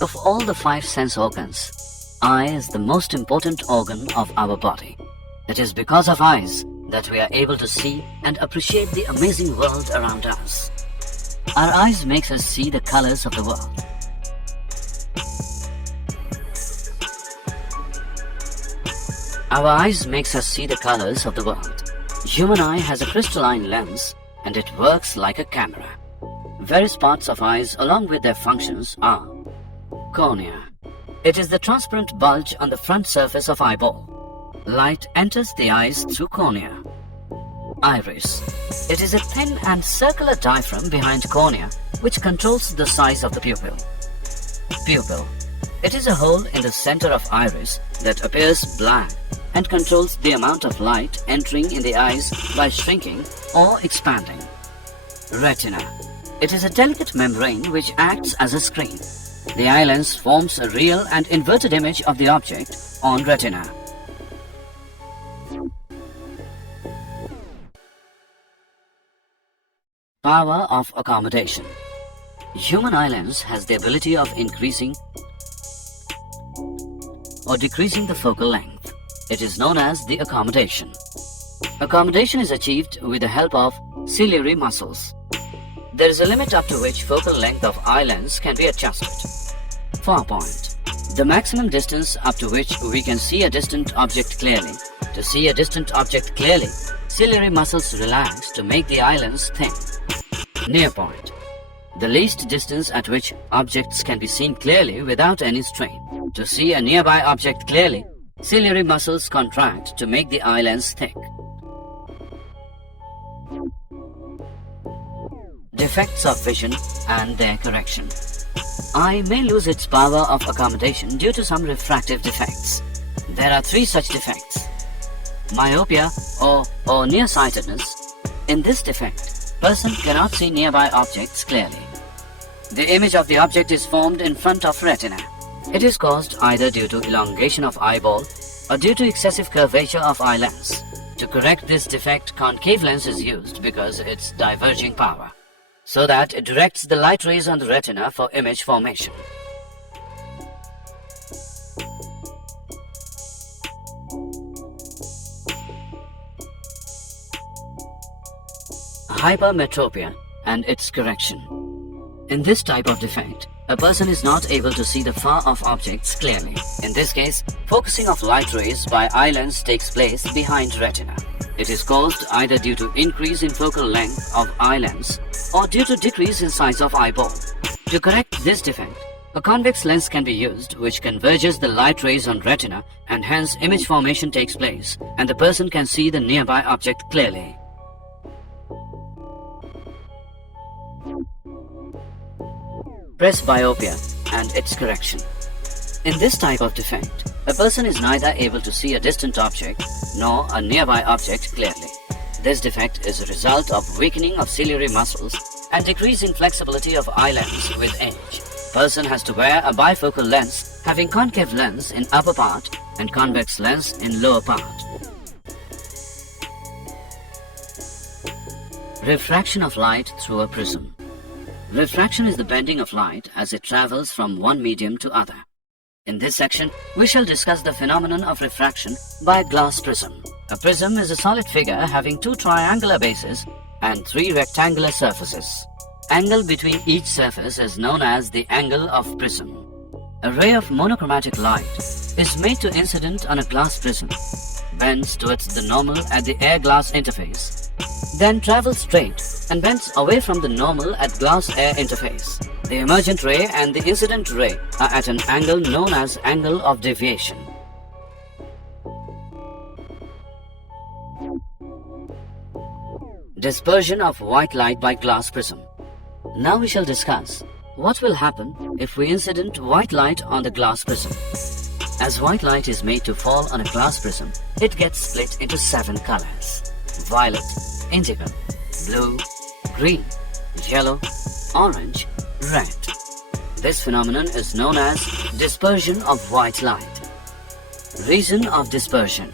Of all the 5 sense organs, eye is the most important organ of our body. It is because of eyes that we are able to see and appreciate the amazing world around us. Our eyes makes us see the colors of the world. Our eyes makes us see the colors of the world. Human eye has a crystalline lens and it works like a camera. Various parts of eyes along with their functions are cornea. It is the transparent bulge on the front surface of eyeball. Light enters the eyes through cornea. Iris. It is a thin and circular diaphragm behind cornea which controls the size of the pupil. Pupil. It is a hole in the center of iris that appears black and controls the amount of light entering in the eyes by shrinking or expanding. Retina. It is a delicate membrane which acts as a screen. The eye lens forms a real and inverted image of the object on retina. Power of accommodation. Human eye lens has the ability of increasing or decreasing the focal length. It is known as the accommodation. Accommodation is achieved with the help of ciliary muscles. There is a limit up to which focal length of eye lens can be adjusted. Far point. The maximum distance up to which we can see a distant object clearly. To see a distant object clearly, ciliary muscles relax to make the eye lens thin. Near point. The least distance at which objects can be seen clearly without any strain. To see a nearby object clearly, ciliary muscles contract to make the eye lens thick. Defects of vision and their correction. Eye may lose its power of accommodation due to some refractive defects. There are 3 such defects. Myopia or nearsightedness. In this defect, person cannot see nearby objects clearly. The image of the object is formed in front of retina. It is caused either due to elongation of eyeball or due to excessive curvature of eye lens. To correct this defect, concave lens is used because its diverging power, so that it directs the light rays on the retina for image formation. Hypermetropia and its correction. In this type of defect, a person is not able to see the far-off objects clearly. In this case, focusing of light rays by eye lens takes place behind retina. It is caused either due to increase in focal length of eye lens or due to decrease in size of eyeball. To correct this defect, a convex lens can be used which converges the light rays on retina and hence image formation takes place and the person can see the nearby object clearly. Presbyopia and its correction. In this type of defect, a person is neither able to see a distant object nor a nearby object clearly. This defect is a result of weakening of ciliary muscles and decrease in flexibility of eye lens with age. Person has to wear a bifocal lens having concave lens in upper part and convex lens in lower part. Refraction of light through a prism. Refraction is the bending of light as it travels from one medium to other. In this section, we shall discuss the phenomenon of refraction by glass prism. A prism is a solid figure having 2 triangular bases and 3 rectangular surfaces. Angle between each surface is known as the angle of prism. A ray of monochromatic light is made to incident on a glass prism, bends towards the normal at the air-glass interface, then travels straight and bends away from the normal at glass-air interface. The emergent ray and the incident ray are at an angle known as angle of deviation. Dispersion of white light by glass prism. Now we shall discuss what will happen if we incident white light on the glass prism. As white light is made to fall on a glass prism, it gets split into 7 colors: violet, indigo, blue, green, yellow, orange, red. This phenomenon is known as dispersion of white light. Reason of dispersion.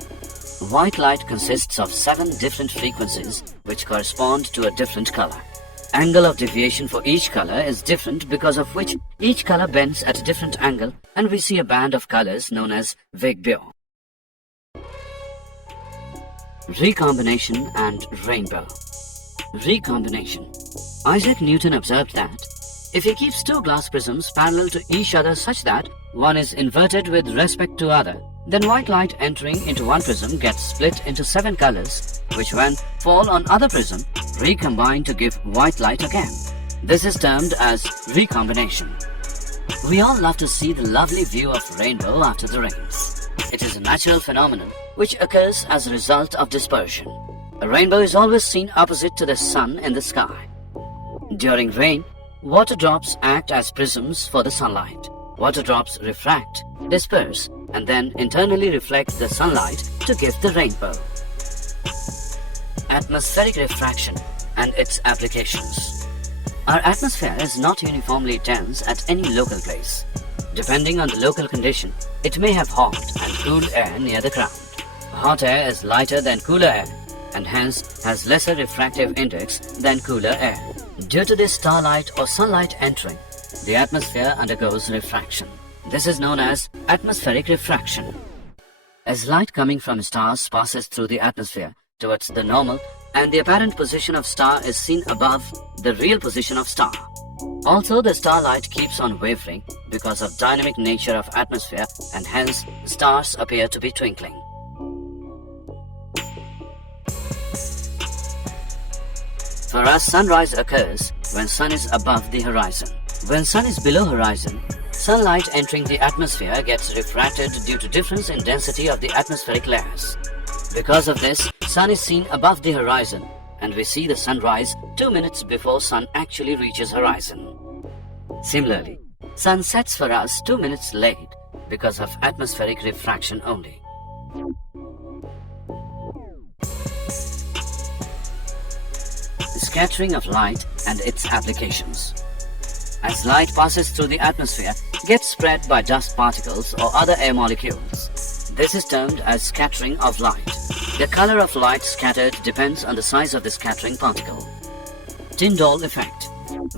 White light consists of 7 different frequencies which correspond to a different color. Angle of deviation for each color is different, because of which each color bends at a different angle, and we see a band of colors known as Vigbo. Recombination and Rainbow. Recombination. Isaac Newton observed that if he keeps two glass prisms parallel to each other such that one is inverted with respect to other, then white light entering into one prism gets split into 7 colors, which when fall on other prism, recombine to give white light again. This is termed as recombination. We all love to see the lovely view of rainbow after the rains. It is a natural phenomenon which occurs as a result of dispersion. A rainbow is always seen opposite to the sun in the sky. During rain, water drops act as prisms for the sunlight. Water drops refract, disperse, and then internally reflect the sunlight to give the rainbow. Atmospheric refraction and its applications. Our atmosphere is not uniformly dense at any local place. Depending on the local condition, it may have hot and cool air near the ground. Hot air is lighter than cooler air, and hence has lesser refractive index than cooler air. Due to this starlight or sunlight entering, the atmosphere undergoes refraction. This is known as atmospheric refraction. As light coming from stars passes through the atmosphere towards the normal, and the apparent position of star is seen above the real position of star. Also, the starlight keeps on wavering because of dynamic nature of atmosphere, and hence stars appear to be twinkling. For us, sunrise occurs when sun is above the horizon. When sun is below horizon, sunlight entering the atmosphere gets refracted due to difference in density of the atmospheric layers. Because of this, sun is seen above the horizon, and we see the sunrise 2 minutes before sun actually reaches horizon. Similarly, sun sets for us 2 minutes late because of atmospheric refraction only. Scattering of light and its applications. As light passes through the atmosphere, gets spread by dust particles or other air molecules. This is termed as scattering of light. The color of light scattered depends on the size of the scattering particle. Tyndall effect.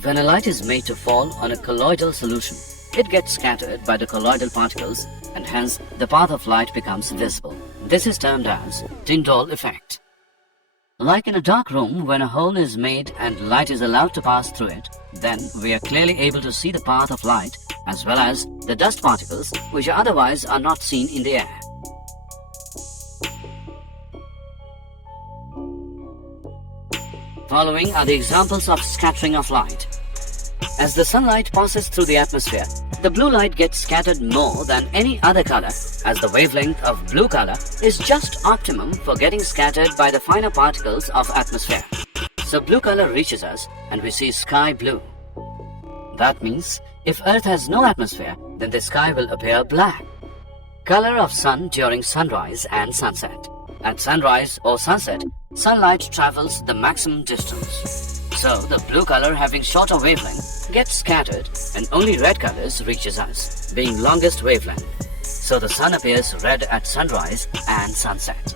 When a light is made to fall on a colloidal solution, it gets scattered by the colloidal particles, and hence the path of light becomes visible. This is termed as Tyndall effect. Like in a dark room, when a hole is made and light is allowed to pass through it, then we are clearly able to see the path of light as well as the dust particles which otherwise are not seen in the air. Following are the examples of scattering of light. As the sunlight passes through the atmosphere, the blue light gets scattered more than any other color, as the wavelength of blue color is just optimum for getting scattered by the finer particles of atmosphere. So blue color reaches us and we see sky blue. That means if Earth has no atmosphere, then the sky will appear black. Color of sun during sunrise and sunset. At sunrise or sunset, sunlight travels the maximum distance. So the blue color, having shorter wavelength, gets scattered and only red colors reaches us, being longest wavelength. So the sun appears red at sunrise and sunset.